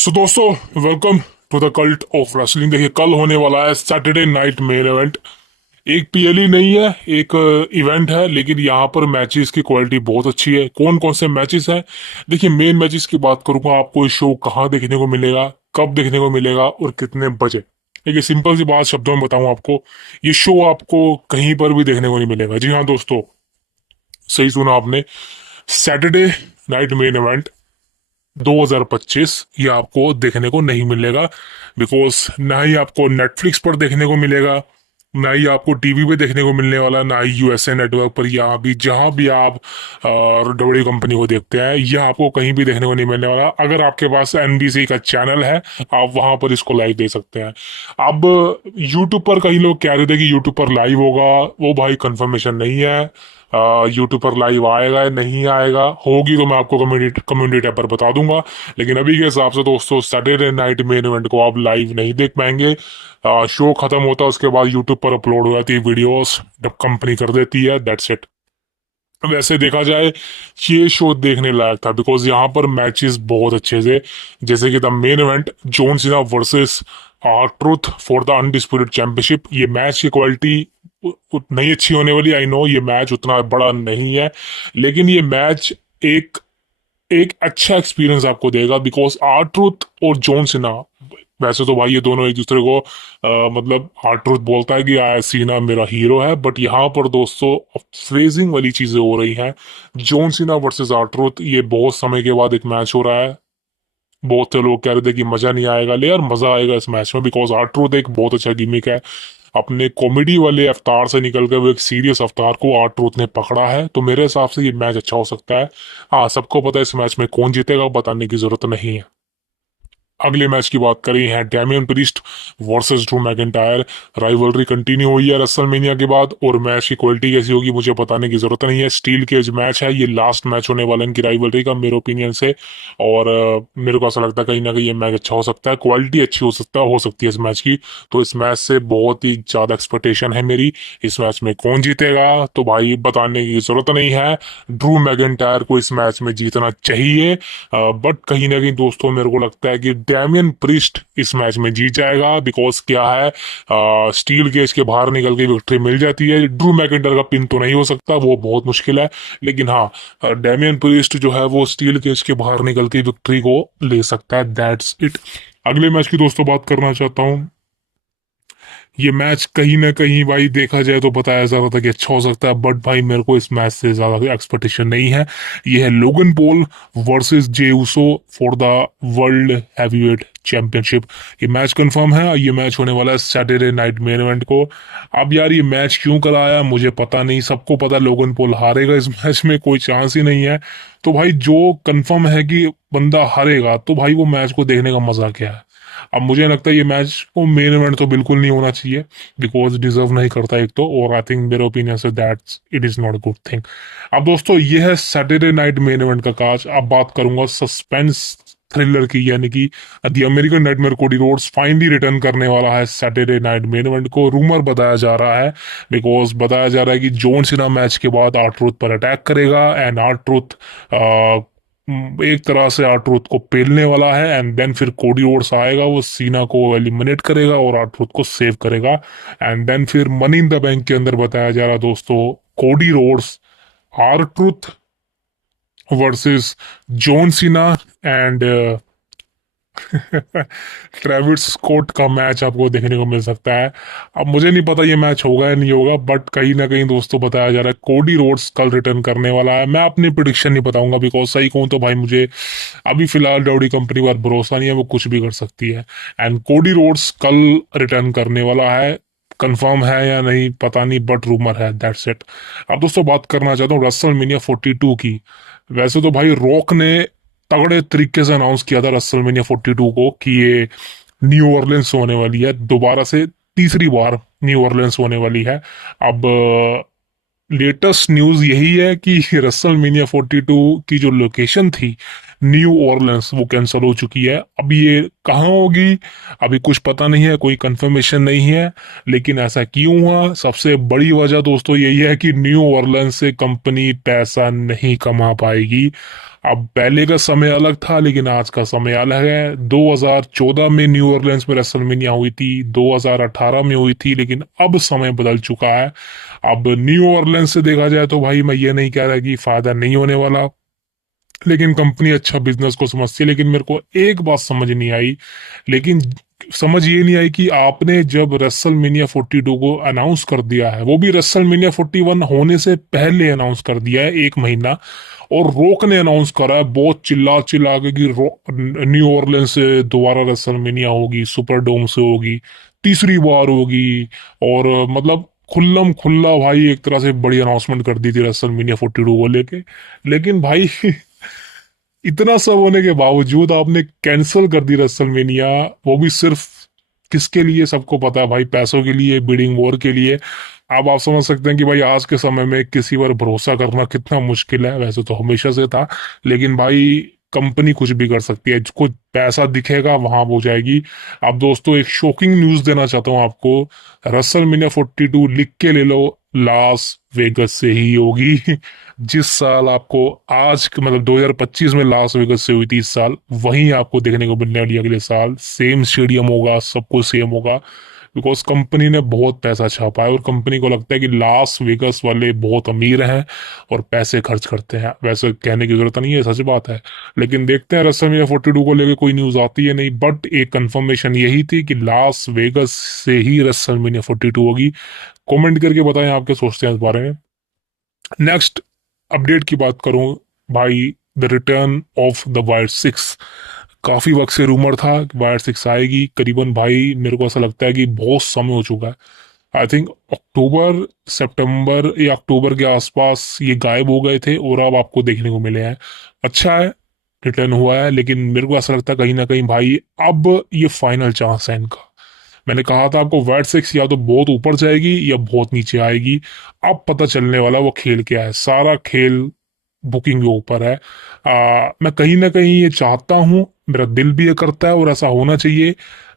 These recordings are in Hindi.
सो दोस्तों, welcome to the cult of wrestling. देखिए, कल होने वाला है सैटरडे नाइट मेन इवेंट। एक पीएलई नहीं है, एक इवेंट है, लेकिन यहाँ पर मैचेस की क्वालिटी बहुत अच्छी है। कौन कौन से मैचेस हैं? देखिए, मेन मैचेस की बात करूंगा, आपको ये शो कहाँ देखने को मिलेगा, कब देखने को मिलेगा और कितने बजे। देखिए, सिंपल सी बात शब्दों में बताऊं आपको, ये शो आपको कहीं पर भी देखने को नहीं मिलेगा। जी हाँ दोस्तों, सही सुना आपने। सैटरडे नाइट मेन इवेंट 2025 ये आपको देखने को नहीं मिलेगा। बिकॉज ना ही आपको नेटफ्लिक्स पर देखने को मिलेगा, ना ही आपको टीवी पे देखने को मिलने वाला, ना ही यूएसए नेटवर्क पर, या भी जहां भी आप डब्ल्यू कंपनी को देखते हैं, यह आपको कहीं भी देखने को नहीं मिलने वाला। अगर आपके पास एनबीसी का चैनल है, आप वहां पर इसको लाइव देख सकते हैं। अब यूट्यूब पर कई लोग कह रहे थे कि यूट्यूब पर लाइव होगा, वो भाई कंफर्मेशन नहीं है। यूट्यूब पर लाइव आएगा या नहीं आएगा, होगी तो मैं आपको कम्युनिटी कम्युनिटी टैब पर बता दूंगा। लेकिन अभी के हिसाब से दोस्तों, सैटरडे नाइट मेन इवेंट को आप लाइव नहीं देख पाएंगे। शो खत्म होता है, उसके बाद यूट्यूब पर अपलोड हो जाती है वीडियोस, जब कंपनी कर देती है, दैट्स इट। वैसे देखा जाए, ये शो देखने लायक था, बिकॉज यहाँ पर मैचेस बहुत अच्छे थे। जैसे कि the main event, John Cena versus truth for the undisputed championship. ये मैच की क्वालिटी नहीं अच्छी होने वाली, आई नो ये मैच उतना बड़ा नहीं है, लेकिन ये मैच एक एक अच्छा एक्सपीरियंस आपको देगा। बिकॉज आर ट्रूथ और जॉन सीना, वैसे तो भाई ये दोनों एक दूसरे को मतलब आर ट्रूथ बोलता है कि आया सीना मेरा हीरो है, बट यहाँ पर दोस्तों फ्रेजिंग वाली चीजें हो रही हैं। John Cena versus R truth, ये बहुत समय के बाद एक मैच हो रहा है। बहुत से लोग कह रहे थे कि मजा नहीं आएगा, ले यार मजा आएगा इस मैच में, बिकॉज आर ट्रूथ एक बहुत अच्छा गिमिक है। अपने कॉमेडी वाले अवतार से निकल कर वो एक सीरियस अवतार को आर ट्रूथ ने पकड़ा है, तो मेरे हिसाब से ये मैच अच्छा हो सकता है। हाँ, सबको पता है इस मैच में कौन जीतेगा, बताने की जरूरत नहीं है। अगले मैच की बात करें है Damian priest versus Drew McIntyre. Rivalry continue हुई है रेसलमेनिया के बाद, और मैच की क्वालिटी कैसी होगी मुझे बताने की जरूरत नहीं है। स्टील केज मैच है, ये लास्ट मैच होने वाला है इनकी राइवलरी का मेरे ओपिनियन से। और मेरे को ऐसा लगता है कहीं ना कहीं ये मैच अच्छा हो सकता है, क्वालिटी अच्छी हो सकती है इस मैच की। तो इस मैच से बहुत ही ज्यादा एक्सपेक्टेशन है मेरी। इस मैच में कौन जीतेगा तो भाई बताने की जरूरत नहीं है, ड्रू मैकिंटायर को इस मैच में जीतना चाहिए। बट कहीं ना कहीं दोस्तों मेरे को लगता है कि डैमियन प्रीस्ट इस मैच में जीत जाएगा। बिकॉज क्या है, स्टील केज के बाहर निकल के विक्ट्री मिल जाती है। ड्रू मैकिंटायर का पिन तो नहीं हो सकता, वो बहुत मुश्किल है, लेकिन हाँ, डैमियन प्रीस्ट जो है वो स्टील केज के बाहर निकल के विक्ट्री को ले सकता है, दैट्स इट। अगले मैच की दोस्तों बात करना चाहता हूँ। ये मैच कहीं ना कहीं भाई देखा जाए तो बताया जा रहा था कि अच्छा हो सकता है, बट भाई मेरे को इस मैच से ज्यादा एक्सपेक्टेशन नहीं है। ये है Logan Paul versus Jey Uso for the world heavyweight championship. ये मैच कंफर्म है, ये मैच होने वाला है सैटरडे नाइट मेन इवेंट को। अब यार ये मैच क्यों कराया मुझे पता नहीं, सबको पता लोगन पॉल हारेगा इस मैच में, कोई चांस ही नहीं है। तो भाई जो कंफर्म है कि बंदा हारेगा, तो भाई वो मैच को देखने का मजा क्या है? अब मुझे लगता है ये मैच को मेन इवेंट तो बिल्कुल नहीं होना चाहिए, बिकॉज डिजर्व नहीं करता एक तो, और आई थिंक मेरे ओपिनियन से that's it is not a good thing. अब दोस्तों ये है सैटरडे नाइट मेन इवेंट का काज। अब बात करूंगा सस्पेंस थ्रिलर की, यानी कि the American nightmare Cody Rhodes finally return करने वाला है सैटरडे नाइट मेन इवेंट को। रूमर बताया जा रहा है, बिकॉज बताया जा रहा है कि जॉन सीना मैच के बाद आर ट्रूथ पर अटैक करेगा, एंड आर ट्रूथ एक तरह से आर ट्रूथ को पेलने वाला है, एंड देन फिर कोडी रोड्स आएगा, वो सीना को एलिमिनेट करेगा और आर ट्रूथ को सेव करेगा। एंड देन फिर मनी इन द बैंक के अंदर बताया जा रहा है दोस्तों, Cody Rhodes, R Truth versus John Cena and Travis Scott का मैच आपको देखने को मिल सकता है। अब मुझे नहीं पता ये मैच होगा या नहीं होगा, बट कहीं ना कहीं दोस्तों बताया जा रहा है कोडी रोड्स कल रिटर्न करने वाला है। मैं अपनी प्रिडिक्शन नहीं बताऊंगा, बिकॉज सही कहूं तो भाई मुझे अभी फिलहाल डब्ल्यू कंपनी पर भरोसा नहीं है, वो कुछ भी कर सकती है। एंड कोडी रोड्स कल रिटर्न करने वाला है, कंफर्म है या नहीं पता नहीं, बट रूमर है, दैट्स इट। अब दोस्तों बात करना चाहता हूँ रेसलमेनिया 42 की। वैसे तो भाई रॉक ने तगड़े तरीके से अनाउंस किया था रेसलमेनिया 42 को कि ये न्यू ऑरलियंस होने वाली है, दोबारा से तीसरी बार न्यू ऑरलियंस होने वाली है। अब लेटेस्ट न्यूज यही है कि रेसलमेनिया 42 की जो लोकेशन थी न्यू ऑरलियंस, वो कैंसिल हो चुकी है। अब ये कहाँ होगी अभी कुछ पता नहीं है, कोई कंफर्मेशन नहीं है। लेकिन ऐसा क्यों हुआ, सबसे बड़ी वजह दोस्तों यही है कि न्यू ऑरलियंस से कंपनी पैसा नहीं कमा पाएगी। अब पहले का समय अलग था लेकिन आज का समय अलग है। 2014 में न्यू ऑरलियंस में रेसलमेनिया हुई थी, 2018 में हुई थी, लेकिन अब समय बदल चुका है। अब न्यू ऑरलियंस से देखा जाए तो भाई मैं ये नहीं कह रहा कि फायदा नहीं होने वाला, लेकिन कंपनी अच्छा बिजनेस को समझती है। लेकिन मेरे को एक बात समझ नहीं आई, लेकिन समझ ये नहीं आई कि आपने जब रेसलमेनिया 42 को अनाउंस कर दिया है, वो भी रेसलमेनिया 41 होने से पहले अनाउंस कर दिया है, एक महीना, और रॉक ने अनाउंस करा है बहुत चिल्ला चिल्ला के कि न्यू ऑरलियंस से दोबारा रेसलमेनिया होगी, सुपर डोम से होगी, तीसरी बार होगी। और मतलब खुल्लम खुल्ला भाई एक तरह से बड़ी अनाउंसमेंट कर दी थी रेसलमेनिया 42 को लेके। लेकिन भाई इतना सब होने के बावजूद आपने कैंसिल कर दी रेसलमेनिया, वो भी सिर्फ किसके लिए? सबको पता है भाई, पैसों के लिए, बिडिंग वॉर के लिए। अब आप समझ सकते हैं कि भाई आज के समय में किसी पर भरोसा करना कितना मुश्किल है। वैसे तो हमेशा से था, लेकिन भाई कंपनी कुछ भी कर सकती है, कुछ पैसा दिखेगा वहां हो जाएगी। अब दोस्तों एक शॉकिंग न्यूज देना चाहता हूँ आपको, रेसलमेनिया 42 लिख के ले लो, लास वेगस से ही होगी। जिस साल आपको आज मतलब 2025 में लास वेगस से हुई थी, इस साल वहीं आपको देखने को मिलने वाली है अगले साल। सेम स्टेडियम होगा, सब कुछ सेम होगा, बिकॉज कंपनी ने बहुत पैसा छापा है और कंपनी को लगता है कि लास वेगस वाले बहुत अमीर हैं और पैसे खर्च करते हैं। वैसे कहने की जरूरत नहीं है, सच बात है। लेकिन देखते हैं, रेसलमेनिया 42 को लेकर कोई न्यूज आती है नहीं, बट एक कंफर्मेशन यही थी कि लास वेगस से ही रेसलमेनिया 42 होगी। कमेंट करके बताएं आप क्या सोचते हैं इस बारे में। नेक्स्ट अपडेट की बात करूं भाई, the return of the wild six. काफी वक्त से रूमर था कि वाइल्ड सिक्स आएगी, करीबन भाई मेरे को ऐसा लगता है कि बहुत समय हो चुका है। आई थिंक अक्टूबर, सितंबर या अक्टूबर के आसपास ये गायब हो गए थे और अब आपको देखने को मिले हैं। अच्छा है, रिटर्न हुआ है, लेकिन मेरे को ऐसा लगता है कहीं ना कहीं भाई अब ये फाइनल चांस है इनका। मैंने कहा था आपको, वाइल्ड सिक्स या तो बहुत ऊपर जाएगी या बहुत नीचे आएगी। अब पता चलने वाला वो खेल क्या है। सारा खेल बुकिंग के ऊपर है। मैं कहीं ना कहीं ये चाहता हूं, मेरा दिल भी ये करता है और ऐसा होना चाहिए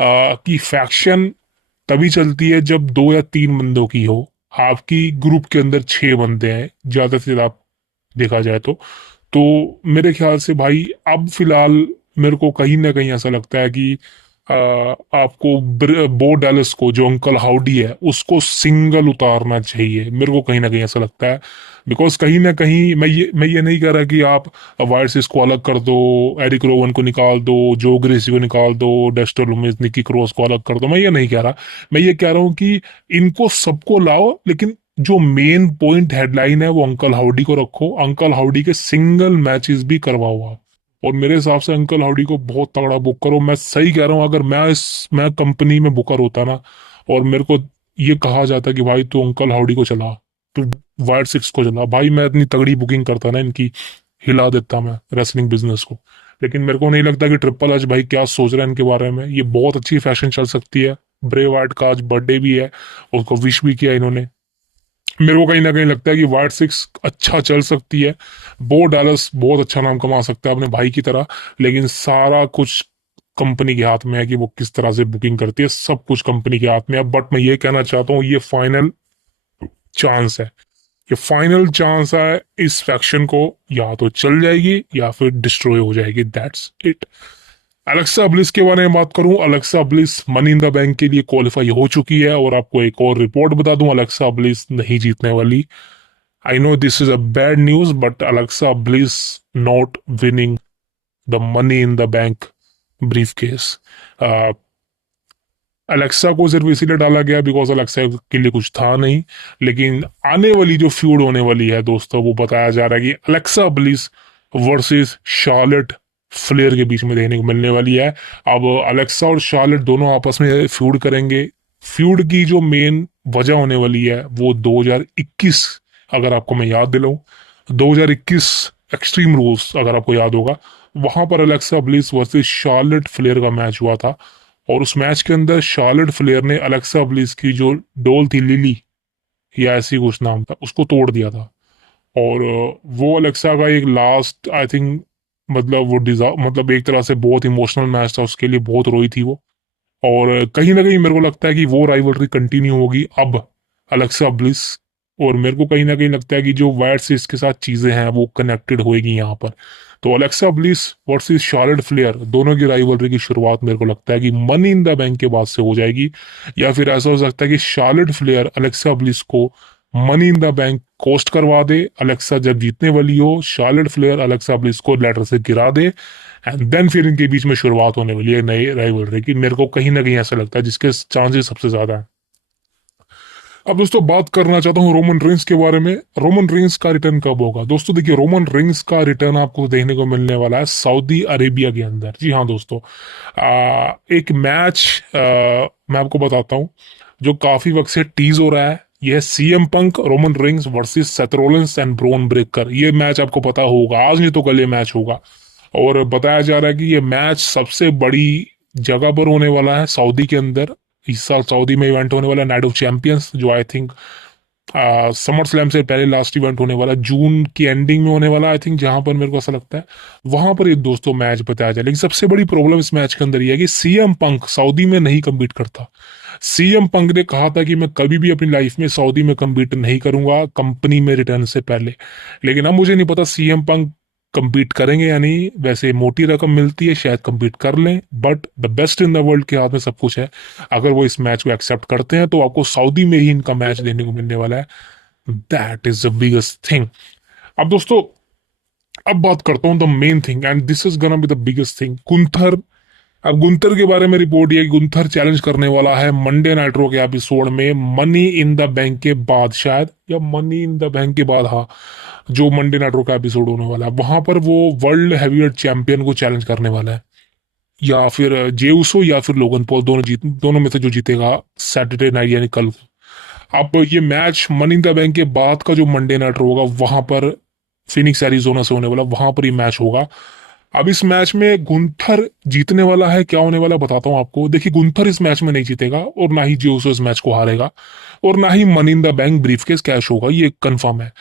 कि फैक्शन तभी चलती है जब दो या तीन बंदों की हो। आपकी ग्रुप के अंदर 6 बंदे हैं ज्यादा से ज्यादा देखा जाए तो मेरे ख्याल से भाई अब फिलहाल मेरे को कहीं ना कहीं ऐसा लगता है कि आपको बो डैलस को, जो अंकल हाउडी है, उसको सिंगल उतारना चाहिए। मेरे को कहीं ना कहीं ऐसा लगता है, बिकॉज कहीं ना कहीं मैं ये नहीं कह रहा कि आप वायरसेस को अलग कर दो, एरिक रोवन को निकाल दो, जो ग्रेसी को निकाल दो, डेस्टर लुमिस, निकी क्रॉस को अलग कर दो, मैं ये नहीं कह रहा। मैं ये कह रहा हूँ कि इनको सबको लाओ, लेकिन जो मेन पॉइंट हेडलाइन है वो अंकल हाउडी को रखो। अंकल हाउडी के सिंगल मैचेस भी करवाओ आप, और मेरे हिसाब से अंकल हाउडी को बहुत तगड़ा बुक करो। मैं सही कह रहा हूँ, अगर मैं कंपनी में बुकर होता ना और मेरे को ये कहा जाता कि भाई तू अंकल हाउडी को चला, तू वाइल्ड सिक्स को चला, भाई मैं इतनी तगड़ी बुकिंग करता ना इनकी, हिला देता मैं रेसलिंग बिजनेस को। लेकिन मेरे को नहीं लगता कि ट्रिपल एच भाई क्या सोच रहे हैं इनके बारे में। ये बहुत अच्छी फैशन चल सकती है। ब्रे वाइट का आज बर्थडे भी है, उसको विश भी किया इन्होंने। मेरे को कहीं ना कहीं लगता है कि वाइट सिक्स अच्छा चल सकती है। बो डालस बहुत अच्छा नाम कमा सकता है अपने भाई की तरह, लेकिन सारा कुछ कंपनी के हाथ में है कि वो किस तरह से बुकिंग करती है। सब कुछ कंपनी के हाथ में है। बट मैं ये कहना चाहता हूँ, ये फाइनल चांस है, ये फाइनल चांस है। इस फैक्शन को या तो चल जाएगी या फिर डिस्ट्रॉय हो जाएगी, दैट्स इट। अलेक्सा ब्लिस के बारे में बात करूं, Alexa bliss money in the bank के लिए क्वालिफाई हो चुकी है। और आपको एक और रिपोर्ट बता दूं, अलेक्सा ब्लिस नहीं जीतने वाली। I know this is a bad news, but Alexa bliss not winning the money in the bank brief case. Alexa को सिर्फ इसीलिए डाला गया बिकॉज अलेक्सा के लिए कुछ था नहीं। लेकिन आने वाली जो फ्यूड होने वाली है दोस्तों, वो बताया जा रहा है कि Alexa bliss versus Charlotte Flair के बीच में देखने को मिलने वाली है। अब अलेक्सा और शार्लेट दोनों आपस में फ्यूड करेंगे। फ्यूड की जो मेन वजह होने वाली है वो 2021, अगर आपको मैं याद दिलाऊं, 2021 एक्सट्रीम रूल्स अगर आपको याद होगा, वहां पर Alexa bliss versus Charlotte Flair का मैच हुआ था। और उस मैच के अंदर शार्लेट फ्लेयर ने अलेक्सा ब्लिस की जो डोल थी, लिली या ऐसी कुछ नाम था, उसको तोड़ दिया था। और वो अलेक्सा का एक लास्ट आई थिंक, मतलब वो डिजर्व, मतलब एक तरह से बहुत इमोशनल मैच था उसके लिए, बहुत रोई थी वो। और कहीं ना कहीं मेरे को लगता है कि वो राइवलरी कंटिन्यू होगी अब, अलेक्सा ब्लिस। और मेरे को कहीं ना कहीं लगता है कि जो वायर से इसके साथ चीजें हैं वो कनेक्टेड होएगी यहाँ पर। तो Alexa bliss versus Charlotte Flair, दोनों की राइवलरी की शुरुआत मेरे को लगता है कि मनी इन द बैंक के बाद से हो जाएगी, या फिर ऐसा हो सकता है कि शार्लेट फ्लेयर अलेक्सा ब्लिस को money in the bank cost करवा दे, अलेक्सा जब जीतने वाली हो शार्लेट फ्लेयर अलेक्सा ब्लिस को लैडर से गिरा दे, एंड देन फिर इनके बीच में शुरुआत होने वाली है नई राइवलरी की। मेरे को कहीं ना कहीं ऐसा लगता है, जिसके चांसेस सबसे ज्यादा है। अब दोस्तों बात करना चाहता हूँ रोमन रेंस के बारे में। रोमन रेंस का रिटर्न कब होगा? दोस्तों देखिए, रोमन रेंस का रिटर्न आपको देखने को मिलने वाला है सऊदी अरेबिया के अंदर। जी हाँ दोस्तों, एक मैच मैं आपको बताता हूँ जो काफी वक्त से टीज हो रहा है। यह है CM Punk Roman Reigns versus Seth Rollins and Bron Breakker. ये मैच आपको पता होगा, आज नहीं तो कल ये मैच होगा, और बताया जा रहा है कि ये मैच सबसे बड़ी जगह पर होने वाला है सऊदी के अंदर। इस साल सऊदी में इवेंट होने वाला नाइट ऑफ चैंपियंस, जो आई थिंक समर स्लैम से पहले लास्ट इवेंट होने वाला, जून की एंडिंग में होने वाला आई थिंक, जहां पर मेरे को ऐसा लगता है वहां पर ये दोस्तों मैच बताया जाए। लेकिन सबसे बड़ी प्रॉब्लम इस मैच के अंदर ये है कि सीएम पंक सऊदी में नहीं कम्पीट करता। सीएम पंक ने कहा था कि मैं कभी भी अपनी लाइफ में सऊदी में कम्पीट नहीं करूंगा कंपनी में रिटर्न से पहले। लेकिन अब मुझे नहीं पता सीएम पंक compete करेंगे या नहीं। वैसे मोटी रकम मिलती है, शायद compete कर लें, but the best in the world के हाथ में सब कुछ है। अगर वो इस मैच को एक्सेप्ट करते हैं तो आपको सऊदी में ही इनका मैच देने को मिलने वाला है। That is the biggest thing. अब दोस्तों, अब बात करता हूं the main thing, and this is gonna be the biggest thing, Gunther. अब गुंथर के बारे में रिपोर्ट ये, गुंथर चैलेंज करने वाला है मंडे नाइट्रो के एपिसोड में मनी इन द बैंक के बाद, शायद, या मनी इन द बैंक के बाद, हाँ, जो मंडे नाइट्रो का एपिसोड होने वाला है वहां पर वो वर्ल्ड हैवीवेट चैंपियन को चैलेंज करने वाला है, या फिर जेउसो या फिर लोगन पॉल, दोनों में से जो जीतेगा सैटरडे नाइट यानी कल को। अब ये match money in the bank के बाद का जो मंडे नाइट्रो होगा वहां पर फिनिक्स एरिजोना से होने वाला, वहां पर ये मैच होगा। अब इस मैच में गुंथर जीतने वाला है, क्या होने वाला है बताता हूं आपको। देखिए, गुंथर इस मैच में नहीं जीतेगा, और ना ही जियोसो इस मैच को हारेगा, और ना ही money in the bank briefcase cash होगा, ये कंफर्म है।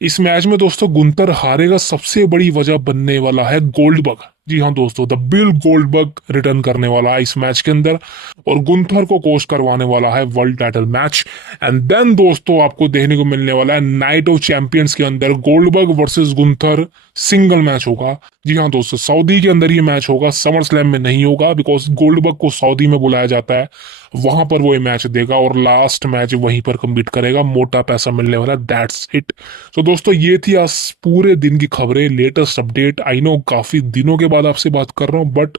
इस मैच में दोस्तों गुंथर हारेगा, सबसे बड़ी वजह बनने वाला है गोल्डबर्ग। जी हाँ दोस्तों, द बिल गोल्डबर्ग रिटर्न करने वाला है इस मैच के अंदर, और गुंथर को कोच करवाने वाला है world title match. And then दोस्तों आपको देखने को मिलने वाला है नाइट ऑफ चैंपियंस के अंदर Goldberg versus Gunther single match होगा। जी हाँ दोस्तों, सऊदी के अंदर ये मैच होगा, समर स्लैम में नहीं होगा, बिकॉज गोल्डबर्ग को सऊदी में बुलाया जाता है, वहां पर वो ये मैच देगा और लास्ट मैच वहीं पर कम्पीट करेगा, मोटा पैसा मिलने वाला। That's it. तो दोस्तों ये थी आज पूरे दिन की खबरें, लेटेस्ट अपडेट। आई नो काफी दिनों के बाद आपसे बात कर रहा हूँ, बट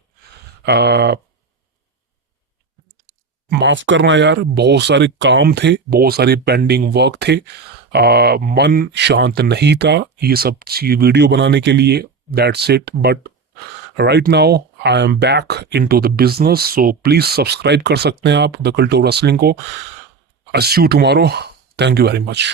माफ करना यार, बहुत सारे काम थे, बहुत सारे पेंडिंग वर्क थे, मन शांत नहीं था ये सब चीज वीडियो बनाने के लिए। That's it. But right now I am back in to the business, so please subscribe कर सकते हैं आप द कल्ट ऑफ रेसलिंग को। See you tomorrow. Thank you very much.